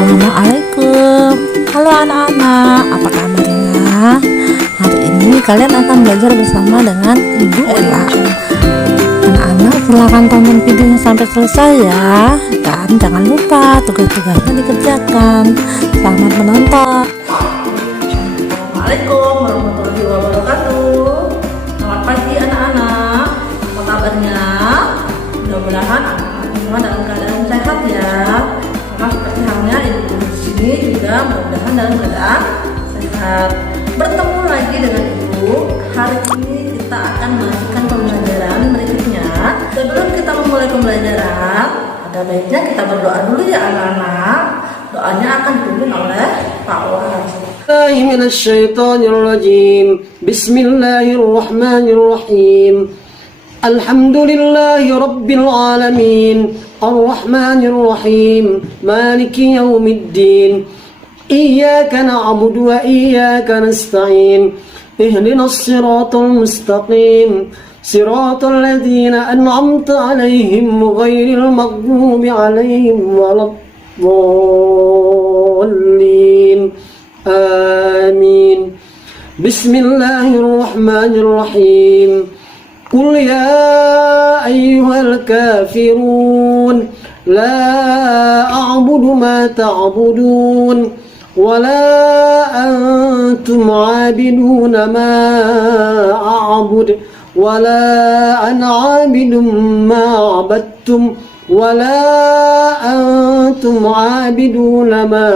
Assalamualaikum. Halo anak-anak, apa kabarnya? Hari ini kalian akan belajar bersama dengan Ibu Ella. Anak-anak silahkan tonton videonya sampai selesai ya. Dan jangan lupa tugas-tugasnya dikerjakan. Selamat menonton. Assalamualaikum warahmatullahi wabarakatuh. Selamat pagi anak-anak. Apa kabarnya? Mudah-mudahan anak-anak semua dalam keadaan sehat ya. Sama seperti halnya ibu di sini juga mudah-mudahan dalam keadaan sehat. Bertemu lagi dengan ibu. Hari ini kita akan melanjutkan pembelajaran berikutnya. Sebelum kita memulai pembelajaran, ada baiknya kita berdoa dulu ya anak-anak. Doanya akan dipimpin oleh Pak Waras. من الشيطان الرجيم بسم الله الرحمن الرحيم الحمد لله رب العالمين الرحمن الرحيم مالك يوم الدين إياك نعبد وإياك نستعين اهدنا الصراط المستقيم صراط الذين أنعمت عليهم غير المغضوب عليهم ولا الضالين آمين بسم الله الرحمن الرحيم قل يا أيها الكافرون لا أعبد ما تعبدون ولا أنتم عابدون ما أعبد ولا أنا عابد ما عبدتم ولا أنتم عابدون ما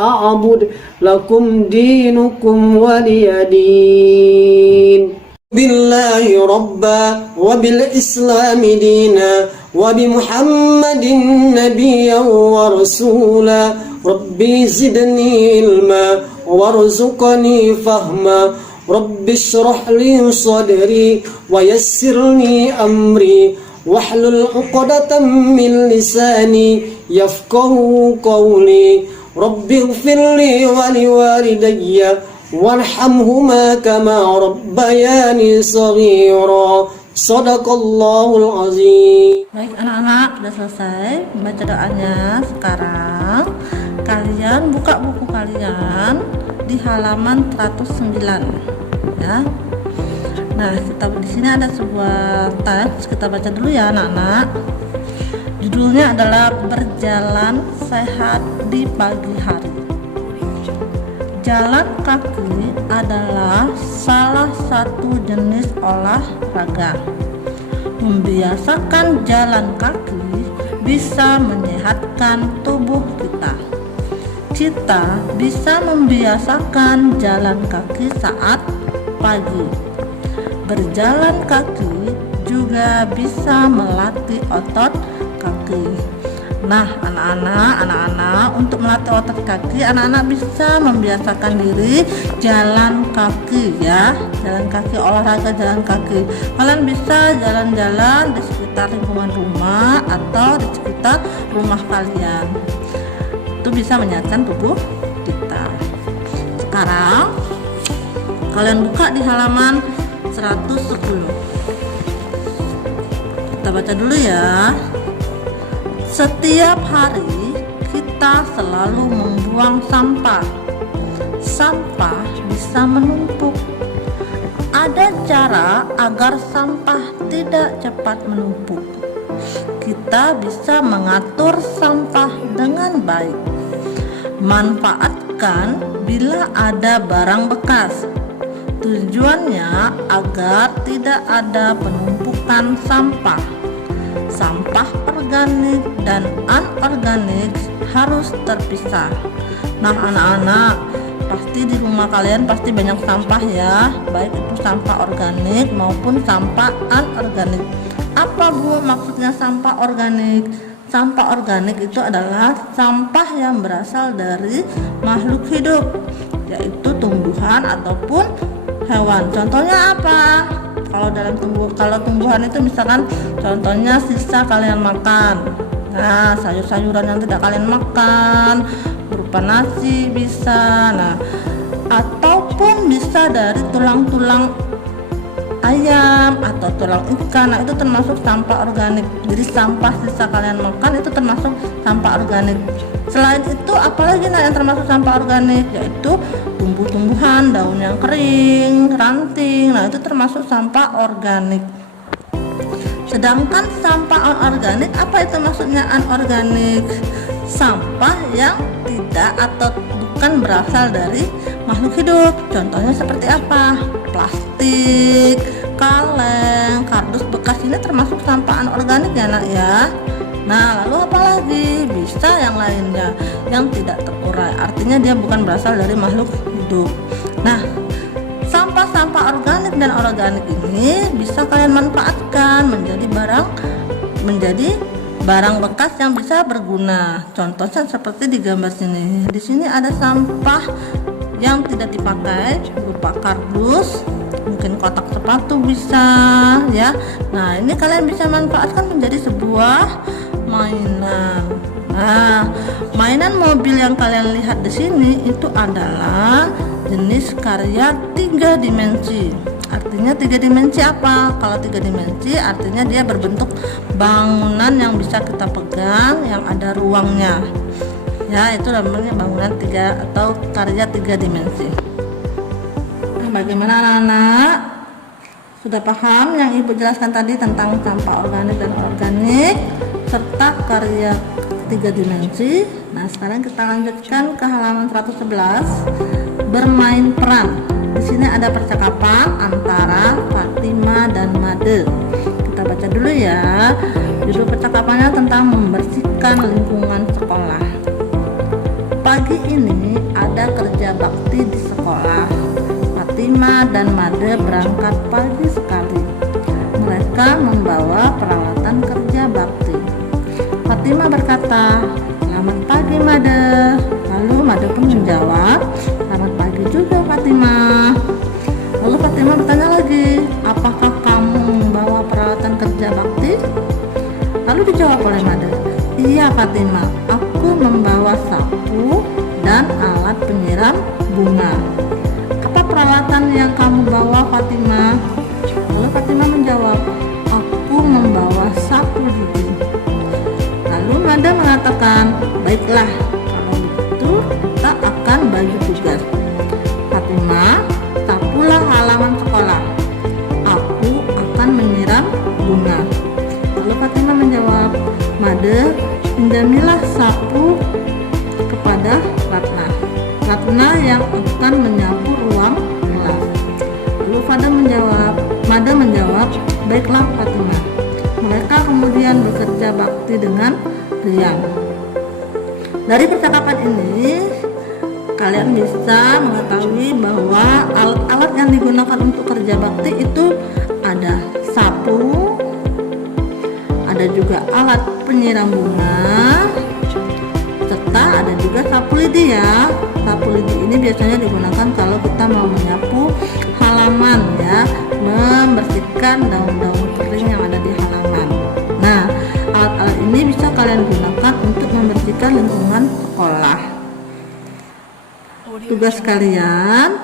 أعبد لكم دينكم ولي دين بالله ربا وبالإسلام دينا وبمحمد نبيا ورسولا ربي زدني علما وارزقني فهما رب اشرح لي صدري ويسر لي أمري واحلل عقدة من لساني يفقه قولي رب اغفر لي ولوالدي وارحمهما كما ربياني صغيرا صدق الله العظيم. Baik anak-anak, sudah selesai membaca doanya. Sekarang kalian buka buku kalian di halaman 109 ya. Nah, di sini ada sebuah teks, kita baca dulu ya anak-anak. Judulnya adalah Berjalan Sehat di Pagi Hari. Jalan kaki adalah salah satu jenis olahraga. Membiasakan jalan kaki bisa menyehatkan tubuh kita. Kita bisa membiasakan jalan kaki saat pagi. Berjalan kaki juga bisa melatih otot kaki. Nah, anak-anak untuk melatih otot kaki, anak-anak bisa membiasakan diri jalan kaki ya. Jalan kaki, olahraga jalan kaki. Kalian bisa jalan-jalan di sekitar lingkungan rumah atau di sekitar rumah kalian. Itu bisa menyehatkan tubuh kita. Sekarang kalian buka di halaman 110. Kita baca dulu ya. Setiap hari kita selalu membuang sampah. Sampah bisa menumpuk. Ada cara agar sampah tidak cepat menumpuk. Kita bisa mengatur sampah dengan baik. Manfaatkan bila ada barang bekas. Tujuannya agar tidak ada penumpukan sampah. Sampah organik dan anorganik harus terpisah. Nah anak-anak, pasti di rumah kalian pasti banyak sampah ya, baik itu sampah organik maupun sampah anorganik. Apa Bu maksudnya sampah organik? Sampah organik itu adalah sampah yang berasal dari makhluk hidup, yaitu tumbuhan ataupun hewan. Contohnya apa? Kalau tumbuhan itu misalkan contohnya sisa kalian makan. Nah, sayur-sayuran yang tidak kalian makan berupa nasi bisa. Nah, ataupun bisa dari tulang-tulang ayam atau tulang ikan. Nah, itu termasuk sampah organik. Jadi sampah sisa kalian makan itu termasuk sampah organik. Selain itu, apalagi yang termasuk sampah organik, yaitu tumbuh-tumbuhan, daun yang kering, ranting. Nah, itu termasuk sampah organik. Sedangkan sampah anorganik, apa itu maksudnya anorganik? Sampah yang tidak atau bukan berasal dari makhluk hidup. Contohnya seperti apa? Plastik, kaleng, kardus bekas, ini termasuk sampah anorganik ya nak ya. Nah, lalu apa lagi? Bisa yang lainnya yang tidak terurai, artinya dia bukan berasal dari makhluk hidup. Nah, sampah-sampah organik dan anorganik ini bisa kalian manfaatkan menjadi barang bekas yang bisa berguna. Contohnya seperti di gambar sini. Di sini ada sampah yang tidak dipakai berupa kardus, mungkin kotak sepatu bisa ya. Nah, ini kalian bisa manfaatkan menjadi sebuah mainan. Nah, mainan mobil yang kalian lihat di sini itu adalah jenis karya 3 dimensi. Artinya 3 dimensi apa? Kalau 3 dimensi artinya dia berbentuk bangunan yang bisa kita pegang, yang ada ruangnya. Ya, itu namanya bangunan 3 atau karya 3 dimensi. Nah, bagaimana anak-anak? Sudah paham yang Ibu jelaskan tadi tentang sampah organik dan anorganik serta karya 3 dimensi. Nah, sekarang kita lanjutkan ke halaman 111, bermain peran. Di sini ada percakapan antara Fatima dan Made. Kita baca dulu ya. Judul percakapannya tentang membersihkan lingkungan sekolah. Pagi ini ada kerja bakti di sekolah. Fatima dan Made berangkat pagi sekali. Mereka membawa peralatan kerja bakti. Fatima berkata, "Selamat pagi Made." Lalu Made pun menjawab, "Selamat pagi juga Fatima." Lalu Fatima bertanya lagi, "Apakah kamu membawa peralatan kerja bakti?" Lalu dijawab oleh Made, "Iya Fatima, aku membawa sapu dan alat penyiram bunga." "Apa peralatan yang kamu bawa Fatima?" Lalu Fatima menjawab, "Aku membawa sapu gigi." Lalu Made mengatakan, "Baiklah, kalau begitu kita akan bagi tugas. Fatima, sapulah halaman sekolah. Aku akan menyiram bunga." Lalu Fatima menjawab, "Made, pinjamilah sapu kepada Ratna. Ratna yang akan menyapu ruang kelas." Lalu Made menjawab, "Baiklah Fatima." Mereka kemudian bekerja bakti dengan riang. Dari percakapan ini kalian bisa mengetahui bahwa alat-alat yang digunakan untuk kerja bakti itu ada sapu, ada juga alat penyiram bunga, serta ada juga sapu lidi ya. Sapu lidi ini biasanya digunakan kalau kita mau menyapu halaman ya, membersihkan daun-daun kering yang ada di halaman. Nah, alat-alat ini bisa kalian gunakan untuk membersihkan lingkungan sekolah. Tugas kalian,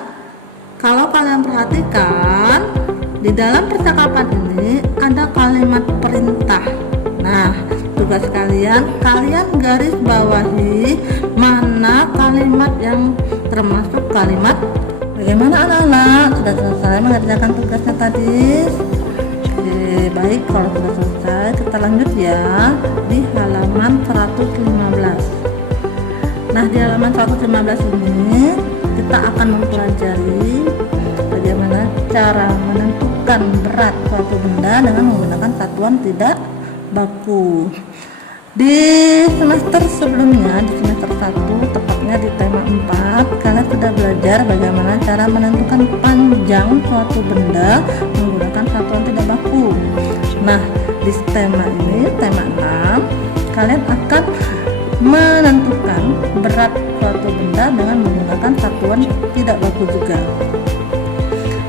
kalau kalian perhatikan di dalam percakapan ini ada kalimat perintah. Nah, tugas kalian garis bawahi mana kalimat yang termasuk kalimat. Bagaimana anak-anak? Sudah selesai mengerjakan tugasnya tadi? Oke, baik, kalau sudah selesai kita lanjut ya di halaman 115. Nah, di halaman 115 ini kita akan mempelajari bagaimana cara menentukan berat suatu benda dengan menggunakan satuan tidak baku. Di semester sebelumnya, di semester 1, tepatnya di tema 4, kalian sudah belajar bagaimana cara menentukan panjang suatu benda menggunakan satuan tidak baku. Nah, di tema ini, tema 6, kalian akan menentukan berat suatu benda dengan menggunakan satuan tidak baku juga.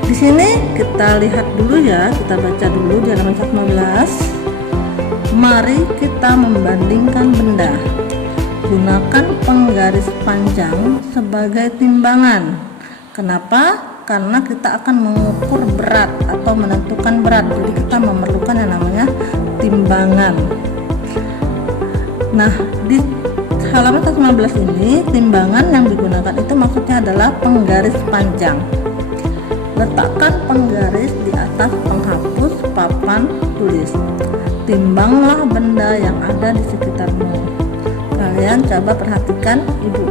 Di sini kita lihat dulu ya, kita baca dulu di halaman 115. Mari kita membandingkan benda. Gunakan penggaris panjang sebagai timbangan. Kenapa? Karena kita akan mengukur berat atau menentukan berat. Jadi kita memerlukan yang namanya timbangan. Nah, di halaman 115 ini, timbangan yang digunakan itu maksudnya adalah penggaris panjang. Letakkan penggaris di atas penghapus papan tulis. Timbanglah benda yang ada di sekitarmu. Kalian coba perhatikan ibu.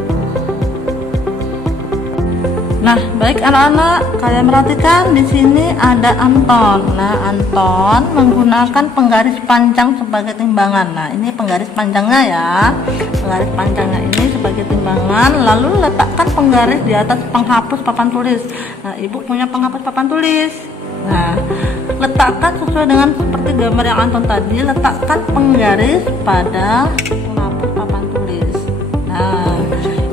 Nah, baik anak-anak, kalian perhatikan di sini ada Anton. Nah, Anton menggunakan penggaris panjang sebagai timbangan. Nah, ini penggaris panjangnya ya. Penggaris panjangnya ini sebagai timbangan, lalu letakkan penggaris di atas penghapus papan tulis. Nah, ibu punya penghapus papan tulis. Nah, letakkan sesuai dengan seperti gambar yang Anton tadi, letakkan penggaris pada penghapus papan tulis. Nah,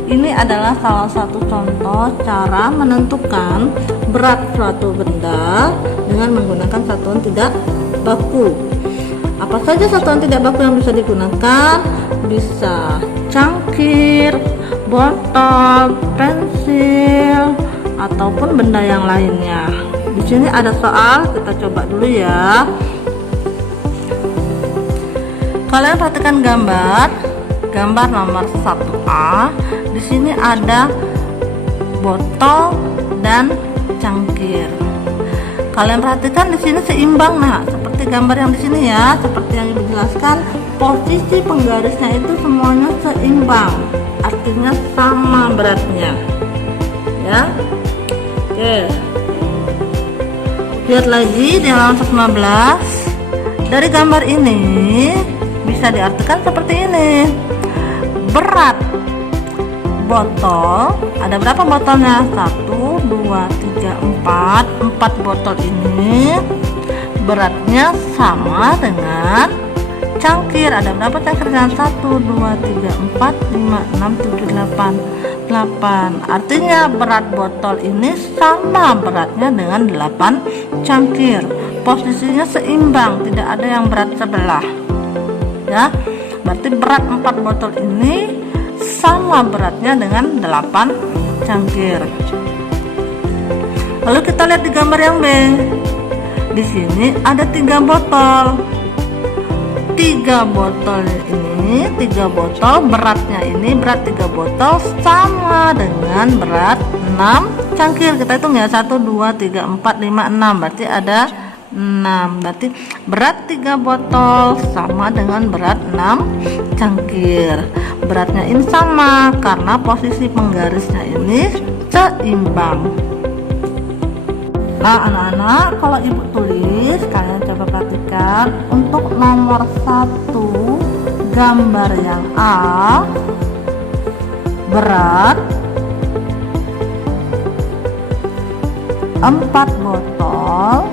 ini adalah salah satu contoh cara menentukan berat suatu benda dengan menggunakan satuan tidak baku. Apa saja satuan tidak baku yang bisa digunakan? Bisa cangkir, botol, pensil, ataupun benda yang lainnya. Di sini ada soal, kita coba dulu ya. Kalian perhatikan gambar nomor 1A. Di sini ada botol dan cangkir. Kalian perhatikan di sini seimbang. Nah, seperti gambar yang di sini ya, seperti yang ibu jelaskan, posisi penggarisnya itu semuanya seimbang, artinya sama beratnya. Ya, oke. Lihat lagi di halaman 115. Dari gambar ini bisa diartikan seperti ini. Berat botol, ada berapa botolnya? 1, 2, 3, 4 botol ini beratnya sama dengan cangkir. Ada berapa cangkirnya? 1, 2, 3, 4, 5, 6, 7, 8. Artinya berat botol ini sama beratnya dengan 8 cangkir. Posisinya seimbang, tidak ada yang berat sebelah. Ya, berarti berat 4 botol ini sama beratnya dengan 8 cangkir. Lalu kita lihat di gambar yang B. Di sini ada 3 botol. 3 botol ini, 3 botol beratnya ini, berat 3 botol sama dengan berat 6 cangkir. Kita hitung ya, 1, 2, 3, 4, 5, 6. Berarti ada 6. Berarti berat 3 botol sama dengan berat 6 cangkir. Beratnya ini sama karena posisi penggarisnya ini seimbang. Nah, anak-anak, kalau ibu tulis, kalian coba perhatikan untuk nomor 1 gambar yang A, berat 4 botol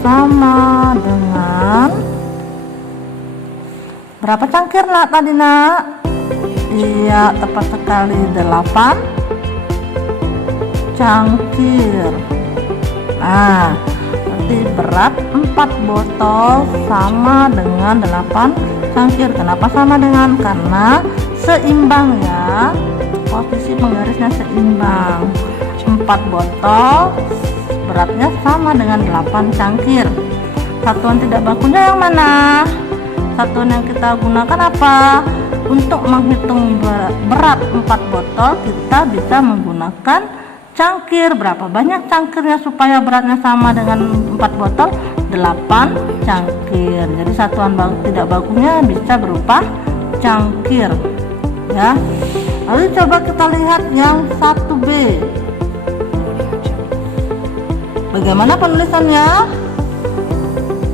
sama dengan berapa cangkir nak tadi nak? Iya, tepat sekali, 8 cangkir. Nah, berarti berat 4 botol sama dengan 8 cangkir. Kenapa sama dengan? Karena seimbang ya, posisi penggarisnya seimbang. 4 botol beratnya sama dengan 8 cangkir. Satuan tidak bakunya yang mana? Satuan yang kita gunakan apa? Untuk menghitung berat 4 botol, kita bisa menggunakan cangkir. Berapa banyak cangkirnya supaya beratnya sama dengan 4 botol? 8 cangkir. Jadi satuan tidak bakunya bisa berupa cangkir ya. Lalu coba kita lihat yang 1B. Bagaimana penulisannya?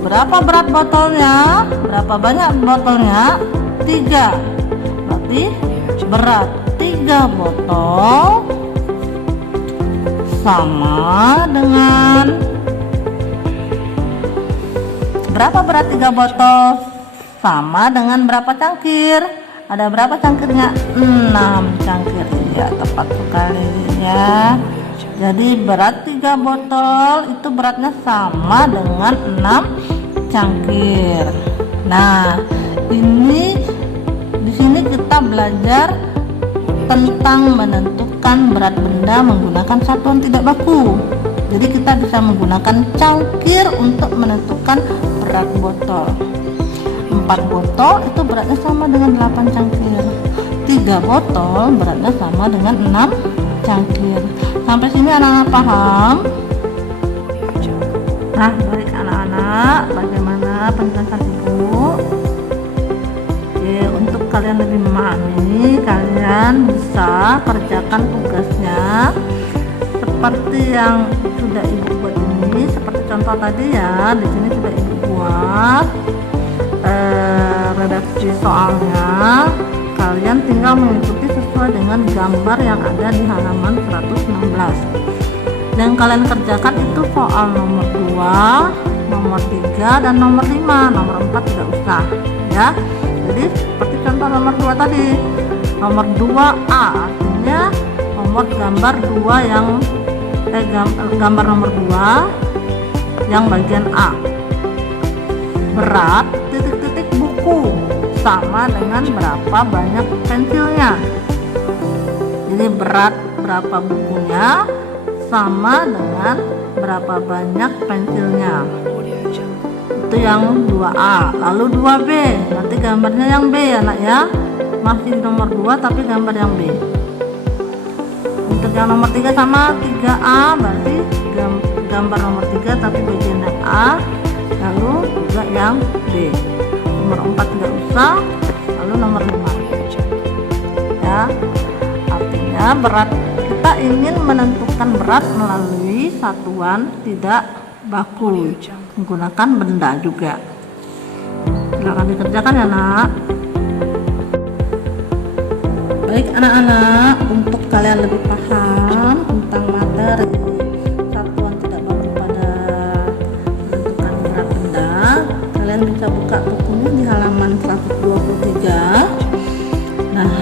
Berapa berat botolnya? Berapa banyak botolnya? 3. Berarti berat 3 botol sama dengan berapa berat 3 botol? Sama dengan berapa cangkir? Ada berapa cangkirnya? 6 cangkir. Ya, tepat sekali ya. Jadi berat 3 botol itu beratnya sama dengan 6 cangkir. Nah, ini di sini kita belajar tentang menentukan berat benda menggunakan satuan tidak baku. Jadi kita bisa menggunakan cangkir untuk menentukan berat botol. 4 botol itu beratnya sama dengan 8 cangkir. 3 botol beratnya sama dengan 6 cangkir. Sampai sini anak-anak paham? Nah, baik anak-anak, bagaimana penjelasan ibu? Oke, untuk kalian lebih memahami, kalian bisa kerjakan tugasnya seperti yang sudah ibu buat ini. Seperti contoh tadi ya, di sini sudah ibu buat redaksi soalnya. Kalian tinggal mengikuti sesuai dengan gambar yang ada di halaman 116. Dan kalian kerjakan itu soal nomor 2, nomor 3, dan nomor 5. Nomor 4 tidak usah ya. Jadi seperti contoh nomor 2 tadi, nomor 2A artinya nomor gambar 2 yang gambar nomor 2 yang bagian A. Berat titik-titik buku sama dengan berapa banyak pensilnya. Jadi berat berapa bukunya sama dengan berapa banyak pensilnya. Itu yang 2A. Lalu 2B, nanti gambarnya yang B ya nak ya. Masih nomor 2 tapi gambar yang B. Untuk yang nomor 3 sama 3A, berarti gambar nomor 3 tapi bagian yang A. Lalu juga yang B. Nomor 4 tidak usah. Lalu nomor 5 ya. Artinya berat, kita ingin menentukan berat melalui satuan tidak baku menggunakan benda juga. Silakan dikerjakan ya nak. Baik anak-anak, untuk kalian lebih paham tentang materi satuan tidak baku pada menentukan berat benda, kalian bisa buka bukunya di halaman 123. Nah,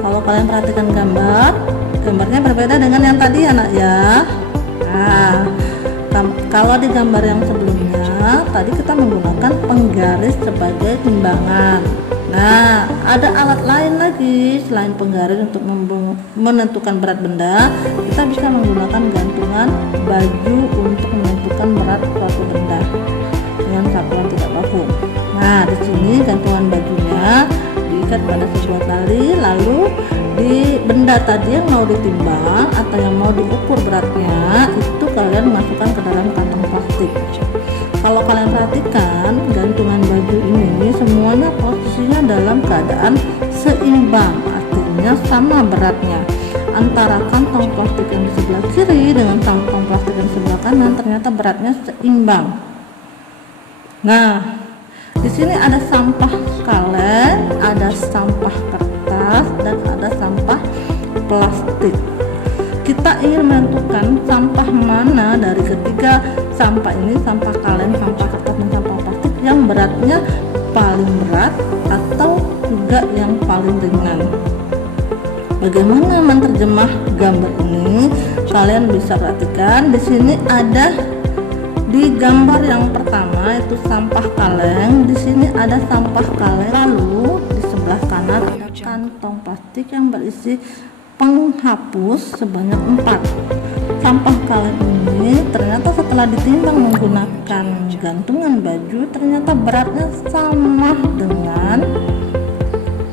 kalau kalian perhatikan gambarnya berbeda dengan yang tadi ya nak ya. Nah, kalau di gambar yang sebelumnya tadi kita menggunakan penggaris sebagai timbangan. Nah, ada alat lain lagi selain penggaris untuk menentukan berat benda. Kita bisa menggunakan gantungan baju untuk menentukan berat suatu benda dengan satuan tidak baku. Nah, di sini gantungan bajunya diikat pada sebuah tali, lalu di benda tadi yang mau ditimbang atau yang mau diukur beratnya itu kalian masukkan ke dalam kantong plastik. Kalau kalian perhatikan gantungan baju ini semuanya posisinya dalam keadaan seimbang, artinya sama beratnya. Antara kantong plastik yang di sebelah kiri dengan kantong plastik yang di sebelah kanan ternyata beratnya seimbang. Nah, di sini ada sampah kaleng, ada sampah kertas, dan ada sampah plastik. Kita ingin menentukan sampah mana dari ketiga sampah ini, sampah kaleng, sampah kertas, dan sampah plastik yang beratnya paling berat atau juga yang paling ringan. Bagaimana menerjemah gambar ini? Kalian bisa perhatikan di sini ada di gambar yang pertama itu sampah kaleng, di sini ada sampah kaleng, lalu di sebelah kanan ada kantong plastik yang berisi penghapus sebanyak 4. Sampah kaleng ini ternyata setelah ditimbang menggunakan gantungan baju ternyata beratnya sama dengan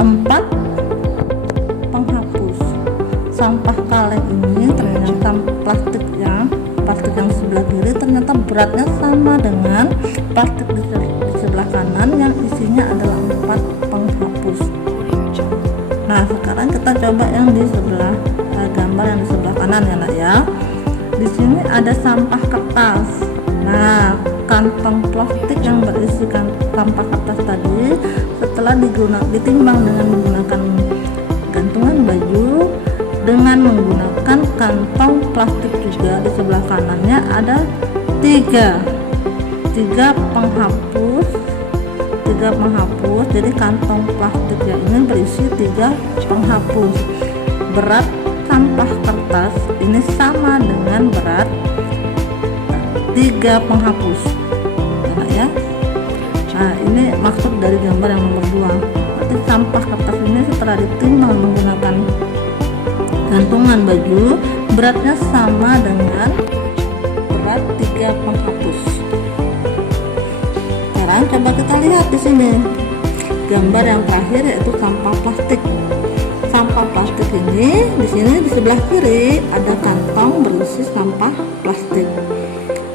4 penghapus. Sampah kaleng ini ternyata plastik yang sebelah kiri ternyata beratnya sama dengan plastik di sebelah kanan yang isinya adalah 4 penghapus. Nah, sekarang kita coba yang di sebelah gambar yang di sebelah kanan ya nak ya. Di sini ada sampah kertas. Nah, kantong plastik yang berisi sampah kertas tadi setelah ditimbang dengan menggunakan gantungan baju dengan menggunakan kantong plastik juga di sebelah kanannya ada 3 penghapus. Jadi kantong plastik yang ini berisi 3 penghapus. Berat sampah kertas ini sama dengan berat 3 penghapus ya. Nah, ini maksud dari gambar yang nomor 2. Berarti sampah kertas ini setelah ditimbang menggunakan gantungan baju beratnya sama dengan berat 3 penghapus. Sekarang Sekarang coba kita lihat di sini. Gambar yang terakhir yaitu sampah plastik. Sampah plastik ini di sini di sebelah kiri ada kantong berisi sampah plastik.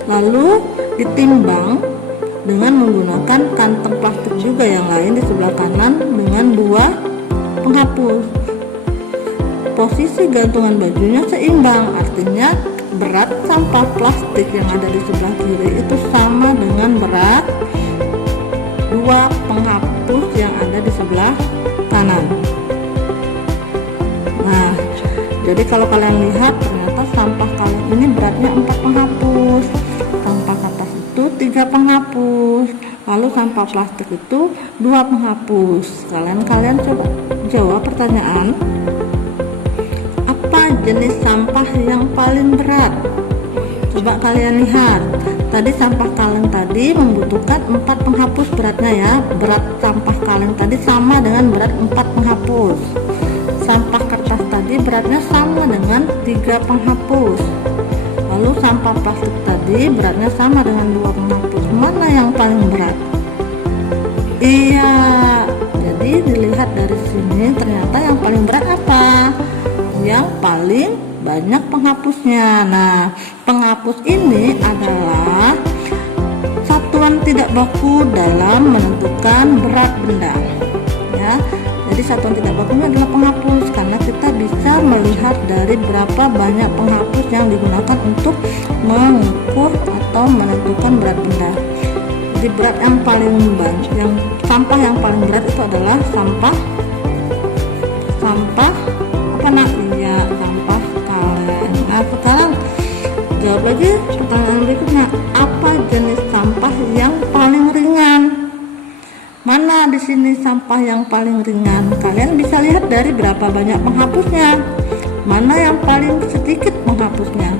Lalu ditimbang dengan menggunakan kantong plastik juga yang lain di sebelah kanan dengan 2 penghapus. Posisi gantungan bajunya seimbang, artinya berat sampah plastik yang ada di sebelah kiri itu sama dengan berat 2 penghapus yang ada di sebelah kanan. Nah, jadi kalau kalian lihat ternyata sampah kalian ini beratnya 4 penghapus, sampah kertas itu 3 penghapus, lalu sampah plastik itu 2 penghapus. Kalian coba jawab pertanyaan, apa jenis sampah yang paling berat? Coba kalian lihat, tadi sampah kaleng tadi membutuhkan 4 penghapus beratnya ya. Berat sampah kaleng tadi sama dengan berat 4 penghapus. Sampah kertas tadi beratnya sama dengan 3 penghapus. Lalu sampah plastik tadi beratnya sama dengan 2 penghapus. Mana yang paling berat? Iya, jadi dilihat dari sini ternyata yang paling berat apa? Yang paling banyak penghapusnya. Nah, penghapus ini adalah satuan tidak baku dalam menentukan berat benda ya. Jadi satuan tidak bakunya adalah penghapus, karena kita bisa melihat dari berapa banyak penghapus yang digunakan untuk mengukur atau menentukan berat benda. Jadi berat yang paling banyak, sampah yang paling berat itu adalah sampah apa nak? Iya, sampah kaleng. Nah, sekarang jawab lagi pertanyaan berikutnya, apa jenis sampah yang paling ringan? Mana di sini sampah yang paling ringan? Kalian bisa lihat dari berapa banyak penghapusnya. Mana yang paling sedikit penghapusnya?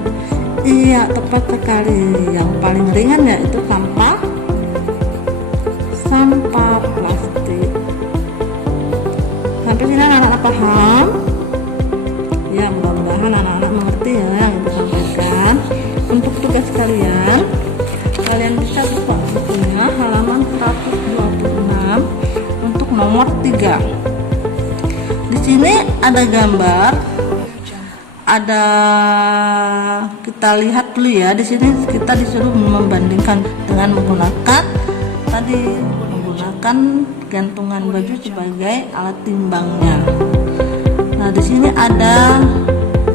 Iya, tepat sekali. Yang paling ringan yaitu sampah plastik. Sampai sini anak-anak paham? Ya, mudah-mudahan anak-anak mengerti ya yang ibu sampaikan. Untuk tugas kalian bisa buka bukunya halaman 126 untuk nomor 3. Di sini ada gambar, kita lihat dulu ya. Di sini kita disuruh membandingkan dengan menggunakan gantungan baju sebagai alat timbangnya. Nah, di sini ada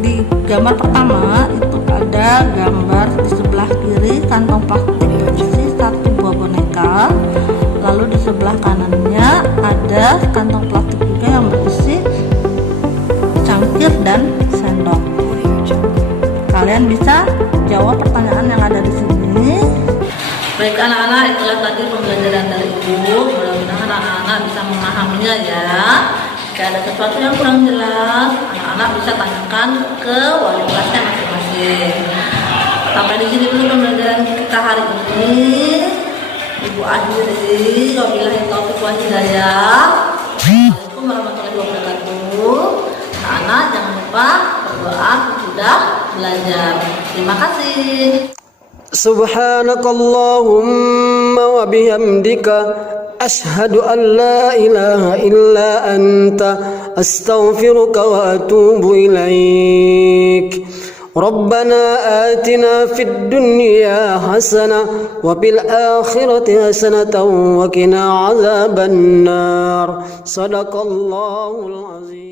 di gambar pertama itu ada gambar di sebelah kiri kantong plastik berisi 1 buah boneka. Lalu di sebelah kanannya ada kantong plastik juga yang berisi cangkir dan sendok. Kalian bisa jawab pertanyaan yang ada di sini. Baik anak-anak, itulah tadi pembelajaran dari ibu. Mudah-mudahan anak-anak bisa memahaminya ya. Jika ada sesuatu yang kurang jelas, anak-anak bisa tanyakan ke wali kelasnya masing-masing. Sampai di sini dulu pembelajaran kita hari ini. Ibu akhiri, wabillahi taufiq wal hidayah. Assalamualaikum warahmatullahi wabarakatuh. Anak-anak jangan lupa berdoa sudah belajar. Terima kasih. Subhanakallahumma wa bihamdika ashhadu an la ilaha illa anta astaghfiruka wa atubu ilaik. Rabbana atina fid dunya hasanah wa fil akhirati hasanatan wa qina azaban nar. Sadaqallahul azim.